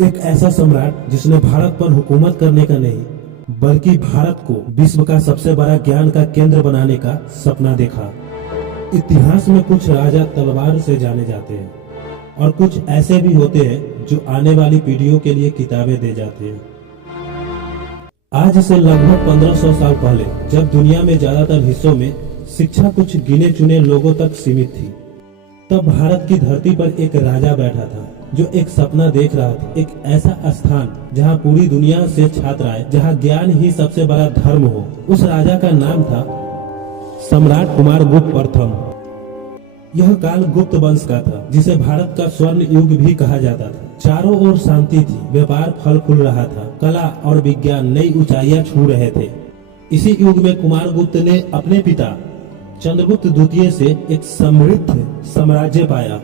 एक ऐसा सम्राट जिसने भारत पर हुकूमत करने का नहीं बल्कि भारत को विश्व का सबसे बड़ा ज्ञान का केंद्र बनाने का सपना देखा। इतिहास में कुछ राजा तलवार से जाने जाते हैं और कुछ ऐसे भी होते हैं जो आने वाली पीढ़ियों के लिए किताबें दे जाते हैं। आज से लगभग 1500 साल पहले जब दुनिया में ज्यादातर हिस्सों में शिक्षा कुछ गिने चुने लोगों तक सीमित थी, तब भारत की धरती पर एक राजा बैठा था जो एक सपना देख रहा था। एक ऐसा स्थान जहां पूरी दुनिया से छात्र आए, जहां ज्ञान ही सबसे बड़ा धर्म हो। उस राजा का नाम था सम्राट कुमारगुप्त प्रथम। यह काल गुप्त वंश का था, जिसे भारत का स्वर्ण युग भी कहा जाता था। चारों ओर शांति थी, व्यापार फल फूल रहा था, कला और विज्ञान नई ऊंचाइयां छू रहे थे। इसी युग में कुमारगुप्त ने अपने पिता चंद्रगुप्त द्वितीय से एक समृद्ध साम्राज्य पाया।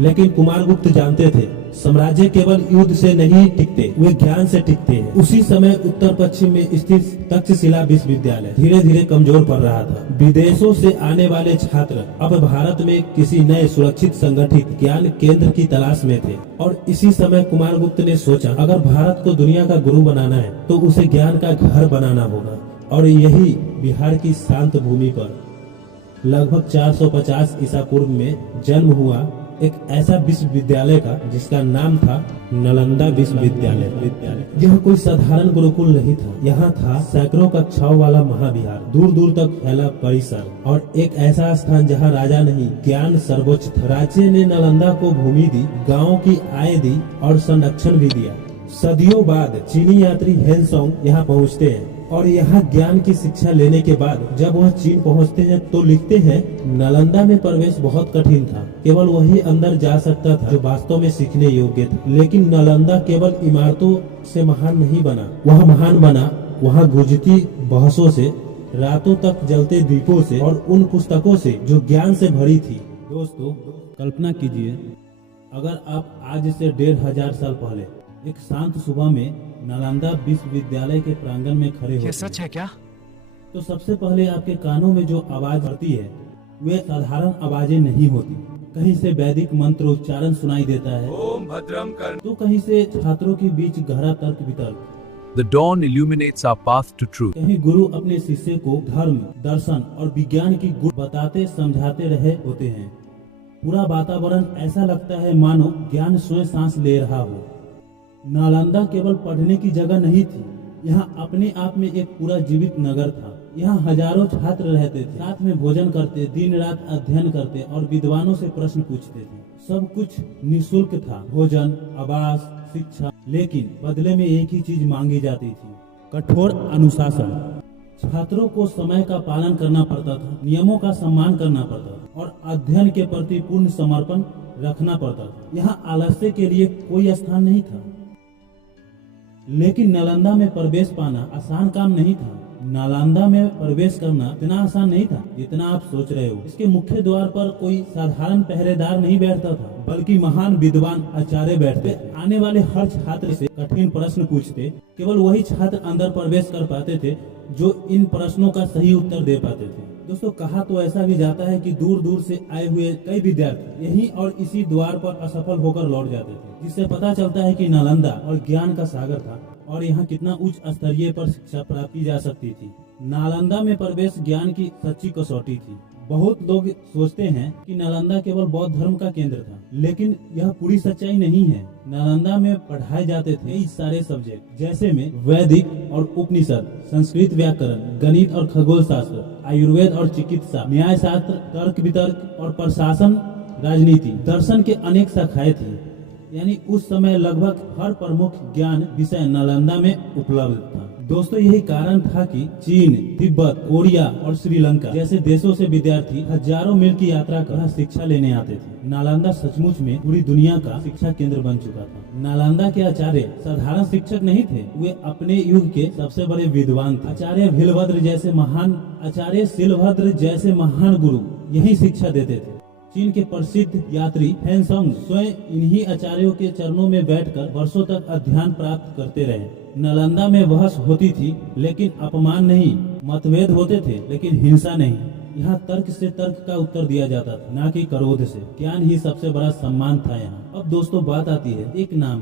लेकिन कुमारगुप्त जानते थे साम्राज्य केवल युद्ध से नहीं टिकते, वे ज्ञान से टिकते हैं। उसी समय उत्तर पश्चिम में स्थित तक्षशिला विश्वविद्यालय धीरे धीरे कमजोर पड़ रहा था। विदेशों से आने वाले छात्र अब भारत में किसी नए सुरक्षित संगठित ज्ञान केंद्र की तलाश में थे। और इसी समय कुमारगुप्त ने सोचा, अगर भारत को दुनिया का गुरु बनाना है तो उसे ज्ञान का घर बनाना होगा। और यही बिहार की शांत भूमि पर लगभग 450 ईसा पूर्व में जन्म हुआ एक ऐसा विश्वविद्यालय का जिसका नाम था नालंदा विश्वविद्यालय। यह कोई साधारण गुरुकुल नहीं था, यहाँ था सैकड़ों कक्षाओं वाला महाविहार, दूर दूर तक फैला परिसर और एक ऐसा स्थान जहाँ राजा नहीं ज्ञान सर्वोच्च था। राज्य ने नालंदा को भूमि दी, गाँव की आय दी और संरक्षण भी दिया। सदियों बाद चीनी यात्री हेनसोंग यहाँ पहुँचते हैं और यहाँ ज्ञान की शिक्षा लेने के बाद जब वह चीन पहुँचते हैं तो लिखते हैं, नालंदा में प्रवेश बहुत कठिन था, केवल वही अंदर जा सकता था जो वास्तव में सीखने योग्य था। लेकिन नालंदा केवल इमारतों से महान नहीं बना, वह महान बना वहाँ गुजरती बहसों से, रातों तक जलते दीपों से और उन पुस्तकों से जो ज्ञान से भरी थी। दोस्तों, कल्पना कीजिए अगर आप आज से 1500 साल पहले एक शांत सुबह में नालंदा विश्वविद्यालय के प्रांगण में खड़े होते हैं। सच है क्या? तो सबसे पहले आपके कानों में जो आवाज आती है वे साधारण आवाजें नहीं होती। कहीं से वैदिक मंत्र उच्चारण सुनाई देता है, ओम भद्रम कर, तो कहीं से छात्रों के बीच गहरा तर्क वितर्क। The dawn illuminates our path to truth. कहीं गुरु अपने शिष्य को धर्म, दर्शन और विज्ञान की गुण बताते समझाते रहे होते हैं। पूरा वातावरण ऐसा लगता है मानो ज्ञान स्वयं सांस ले रहा हो। नालंदा केवल पढ़ने की जगह नहीं थी, यहाँ अपने आप में एक पूरा जीवित नगर था। यहाँ हजारों छात्र रहते थे, साथ में भोजन करते, दिन रात अध्ययन करते और विद्वानों से प्रश्न पूछते थे। सब कुछ निःशुल्क था, भोजन, आवास, शिक्षा। लेकिन बदले में एक ही चीज मांगी जाती थी, कठोर अनुशासन। छात्रों को समय का पालन करना पड़ता था, नियमों का सम्मान करना पड़ता था और अध्ययन के प्रति पूर्ण समर्पण रखना पड़ता था। यहाँ आलस्य के लिए कोई स्थान नहीं था। लेकिन नालंदा में प्रवेश पाना आसान काम नहीं था। नालंदा में प्रवेश करना इतना आसान नहीं था जितना आप सोच रहे हो। इसके मुख्य द्वार पर कोई साधारण पहरेदार नहीं बैठता था, बल्कि महान विद्वान आचार्य बैठते। आने वाले हर छात्र से कठिन प्रश्न पूछते। केवल वही छात्र अंदर प्रवेश कर पाते थे जो इन प्रश्नों का सही उत्तर दे पाते थे। दोस्तों, कहा तो ऐसा भी जाता है कि दूर दूर से आए हुए कई विद्यार्थी यही और इसी द्वार पर असफल होकर लौट जाते थे, जिससे पता चलता है कि नालंदा और ज्ञान का सागर था और यहाँ कितना उच्च स्तरीय पर शिक्षा प्राप्त की जा सकती थी। नालंदा में प्रवेश ज्ञान की सच्ची कसौटी थी। बहुत लोग सोचते हैं कि नालंदा केवल बौद्ध धर्म का केंद्र था, लेकिन यह पूरी सच्चाई नहीं है। नालंदा में पढ़ाए जाते थे कई सारे सब्जेक्ट, जैसे में वैदिक और उपनिषद, संस्कृत व्याकरण, गणित और खगोल शास्त्र, आयुर्वेद और चिकित्सा, न्याय शास्त्र, तर्क वितर्क और प्रशासन, राजनीति, दर्शन के अनेक शाखाएं थी। यानी उस समय लगभग हर प्रमुख ज्ञान विषय नालंदा में उपलब्ध था। दोस्तों, यही कारण था कि चीन, तिब्बत, कोरिया और श्रीलंका जैसे देशों से विद्यार्थी हजारों मील की यात्रा कर शिक्षा लेने आते थे। नालंदा सचमुच में पूरी दुनिया का शिक्षा केंद्र बन चुका था। नालंदा के आचार्य साधारण शिक्षक नहीं थे, वे अपने युग के सबसे बड़े विद्वान थे। आचार्य शिलभद्र जैसे महान गुरु यही शिक्षा देते थे। चीन के प्रसिद्ध यात्री हेनसोंग स्वयं इन्हीं आचार्यों के चरणों में बैठकर वर्षों तक अध्ययन प्राप्त करते रहे। नालंदा में बहस होती थी लेकिन अपमान नहीं, मतभेद होते थे लेकिन हिंसा नहीं। यहाँ तर्क से तर्क का उत्तर दिया जाता था, ना कि क्रोध से। ज्ञान ही सबसे बड़ा सम्मान था यहाँ। अब दोस्तों बात आती है एक नाम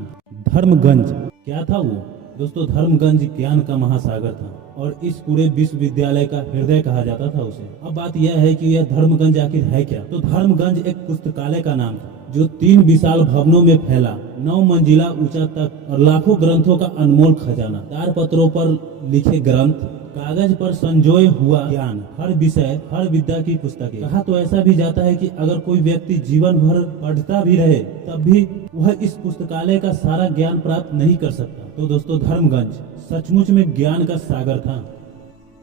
धर्मगंज क्या था वो दोस्तों? धर्मगंज ज्ञान का महासागर था और इस पूरे विश्वविद्यालय का हृदय कहा जाता था उसे। अब बात यह है कि यह धर्मगंज आखिर है क्या? तो धर्मगंज एक पुस्तकालय का नाम था जो 3 विशाल भवनों में फैला, 9 मंजिला ऊंचा तक और लाखों ग्रंथों का अनमोल खजाना, 4 पत्रों पर लिखे ग्रंथ, कागज पर संजोए हुआ ज्ञान, हर विषय हर विद्या की पुस्तकें। कहा तो ऐसा भी जाता है कि अगर कोई व्यक्ति जीवन भर पढ़ता भी रहे तब भी वह इस पुस्तकालय का सारा ज्ञान प्राप्त नहीं कर सकता। तो दोस्तों धर्मगंज सचमुच में ज्ञान का सागर था,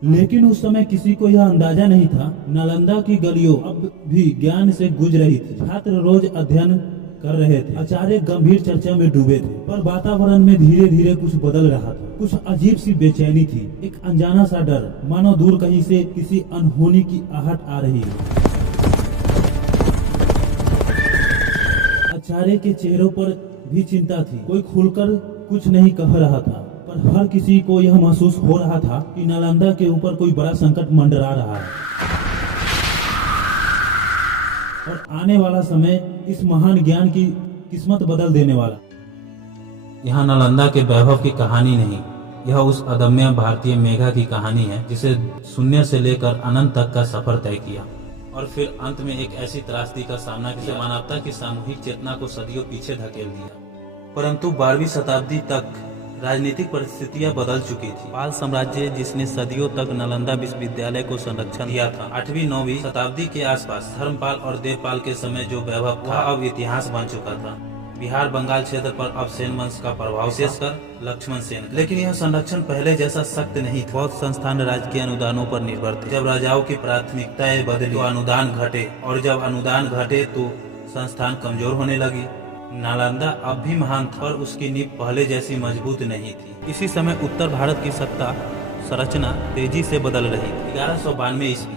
लेकिन उस समय किसी को यह अंदाजा नहीं था नालंदा की गलियों अब भी ज्ञान से गुज रही थी। छात्र रोज अध्ययन कर रहे थे, आचार्य गंभीर चर्चा में डूबे थे, पर वातावरण में धीरे धीरे कुछ बदल रहा था। कुछ अजीब सी बेचैनी थी, एक अनजाना सा डर, मानो दूर कहीं से किसी अनहोनी की आहट आ रही है। आचार्य के चेहरों पर भी चिंता थी, कोई खुलकर कुछ नहीं कह रहा था, पर हर किसी को यह महसूस हो रहा था कि नालंदा के ऊपर कोई बड़ा संकट मंडरा रहा है और आने वाला समय इस महान ज्ञान की किस्मत बदल देने वाला। यहाँ नालंदा के वैभव की कहानी नहीं, यह उस अदम्य भारतीय मेघा की कहानी है जिसे शून्य से लेकर अनंत तक का सफर तय किया और फिर अंत में एक ऐसी त्रासदी का सामना किया मानवता की सामूहिक चेतना को सदियों पीछे धकेल दिया। परंतु 12वीं शताब्दी तक राजनीतिक परिस्थितियां बदल चुकी थी। पाल साम्राज्य जिसने सदियों तक नालंदा विश्वविद्यालय को संरक्षण दिया था, 8वीं 9वीं शताब्दी के आसपास धर्मपाल और देवपाल के समय जो वैभव था अब इतिहास बन चुका था। बिहार बंगाल क्षेत्र पर अब सेन वंश का प्रभाव, विशेषकर लक्ष्मण सेन। लेकिन यह संरक्षण पहले जैसा सख्त नहीं था। बहुत संस्थान राजकीय अनुदानों पर निर्भर थे। जब राजाओं की प्राथमिकताएं बदली तो अनुदान घटे और जब अनुदान घटे तो संस्थान कमजोर होने लगी। नालंदा अब भी महान था और उसकी नींव पहले जैसी मजबूत नहीं थी। इसी समय उत्तर भारत की सत्ता संरचना तेजी से बदल रही थी। 1192 ईस्वी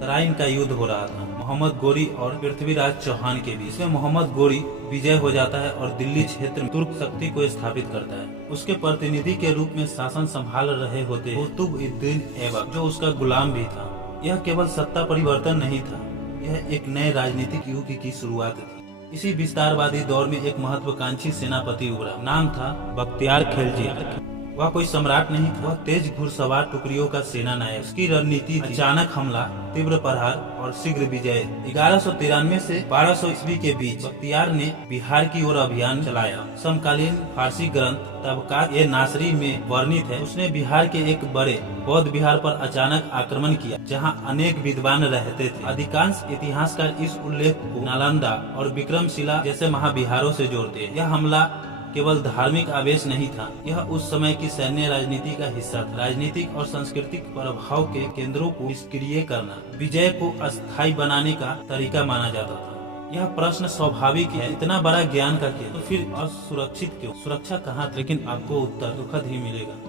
तराइन का युद्ध हो रहा था मोहम्मद गोरी और पृथ्वीराज चौहान के बीच। इसमें मोहम्मद गोरी विजय हो जाता है और दिल्ली क्षेत्र में तुर्क शक्ति को स्थापित करता है। उसके प्रतिनिधि के रूप में शासन संभाल रहे होते कुतुब-उद-दीन ऐबक, जो उसका गुलाम भी था। यह केवल सत्ता परिवर्तन नहीं था, यह एक नए राजनीतिक युग की शुरुआत थी। इसी विस्तारवादी दौर में एक महत्वाकांक्षी सेनापति उभरा, नाम था बख्तियार खिलजी। वह कोई सम्राट नहीं था, वह तेज घुड़सवार टुकड़ियों का सेना नायक। उसकी रणनीति थी अचानक हमला, तीव्र प्रहार और शीघ्र विजय। 1193 से 1200 ईस्वी के बीच बख्तियार ने बिहार की ओर अभियान चलाया। समकालीन फारसी ग्रंथ तबकात ए नासरी में वर्णित है, उसने बिहार के एक बड़े बौद्ध बिहार पर अचानक आक्रमण किया जहां अनेक विद्वान रहते थे। अधिकांश इतिहासकार इस उल्लेख को नालंदा और विक्रमशिला जैसे महाविहारों से जोड़ते हैं। यह हमला केवल धार्मिक आवेश नहीं था, यह उस समय की सैन्य राजनीति का हिस्सा था। राजनीतिक और सांस्कृतिक प्रभाव के केंद्रों को निष्क्रिय करना विजय को अस्थायी बनाने का तरीका माना जाता था। यह प्रश्न स्वाभाविक है, इतना बड़ा ज्ञान का क्यों, तो फिर असुरक्षित क्यों, सुरक्षा कहाँ? लेकिन आपको उत्तर दुखद ही मिलेगा।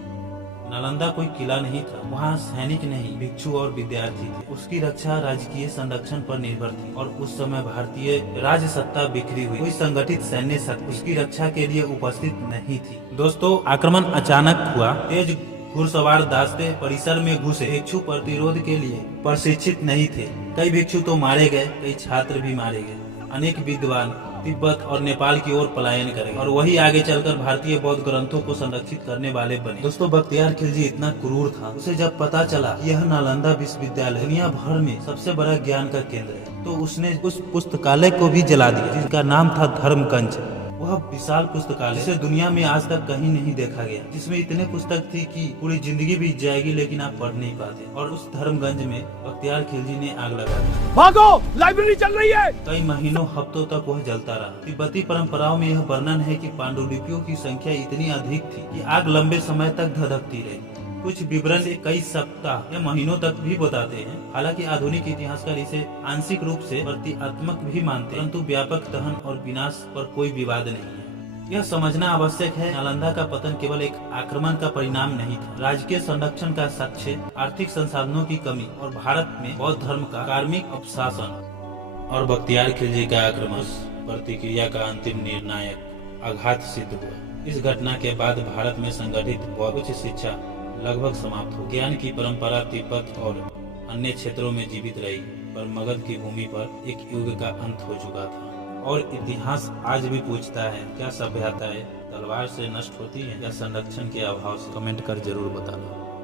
नालंदा कोई किला नहीं था, वहाँ सैनिक नहीं, भिक्षु और विद्यार्थी थे। उसकी रक्षा राजकीय संरक्षण पर निर्भर थी और उस समय भारतीय राज सत्ता बिखरी हुई, कोई संगठित सैन्य शक्ति उसकी रक्षा के लिए उपस्थित नहीं थी। दोस्तों, आक्रमण अचानक हुआ। तेज घुड़सवार दास्ते परिसर में घुसे। भिक्षु प्रतिरोध के लिए प्रशिक्षित नहीं थे। कई भिक्षु तो मारे गए, कई छात्र भी मारे गए। अनेक विद्वान तिब्बत और नेपाल की ओर पलायन करें और वही आगे चलकर भारतीय बौद्ध ग्रंथों को संरक्षित करने वाले बने। दोस्तों, बख्तियार खिलजी इतना क्रूर था, उसे जब पता चला यह नालंदा विश्वविद्यालय दुनिया भर में सबसे बड़ा ज्ञान का केंद्र है, तो उसने उस पुस्तकालय को भी जला दिया जिसका नाम था धर्मगंज। वह विशाल पुस्तकालय जिसे दुनिया में आज तक कहीं नहीं देखा गया, जिसमें इतने पुस्तक थी कि पूरी जिंदगी बीत जाएगी लेकिन आप पढ़ नहीं पाते। और उस धर्मगंज में बख्तियार खिलजी ने आग लगा दी। भागो, लाइब्रेरी चल रही है। कई महीनों हफ्तों तक वह जलता रहा। तिब्बती परंपराओं में यह वर्णन है कि पांडुलिपियों की संख्या इतनी अधिक थी कि आग लंबे समय तक धधकती रही। कुछ विवरण से कई सप्ताह या महीनों तक भी बताते हैं। हालांकि आधुनिक इतिहासकार इसे आंशिक रूप से प्रतीकात्मक भी मानते हैं, परंतु व्यापक दहन और विनाश पर कोई विवाद नहीं है। यह समझना आवश्यक है, नालंदा का पतन केवल एक आक्रमण का परिणाम नहीं था। राजकीय संरक्षण का साक्ष्य, आर्थिक संसाधनों की कमी और भारत में बौद्ध धर्म का कार्मिक अपशासन और बख्तियार खिलजी का आक्रमण प्रतिक्रिया का अंतिम निर्णायक आघात सिद्ध हुआ। इस घटना के बाद भारत में संगठित बौद्ध शिक्षा लगभग समाप्त हो। ज्ञान की परंपरा तिब्बत और अन्य क्षेत्रों में जीवित रही, पर मगध की भूमि पर एक युग का अंत हो चुका था। और इतिहास आज भी पूछता है, क्या सभ्यताएं तलवार से नष्ट होती हैं या संरक्षण के अभाव से? कमेंट कर जरूर बताना।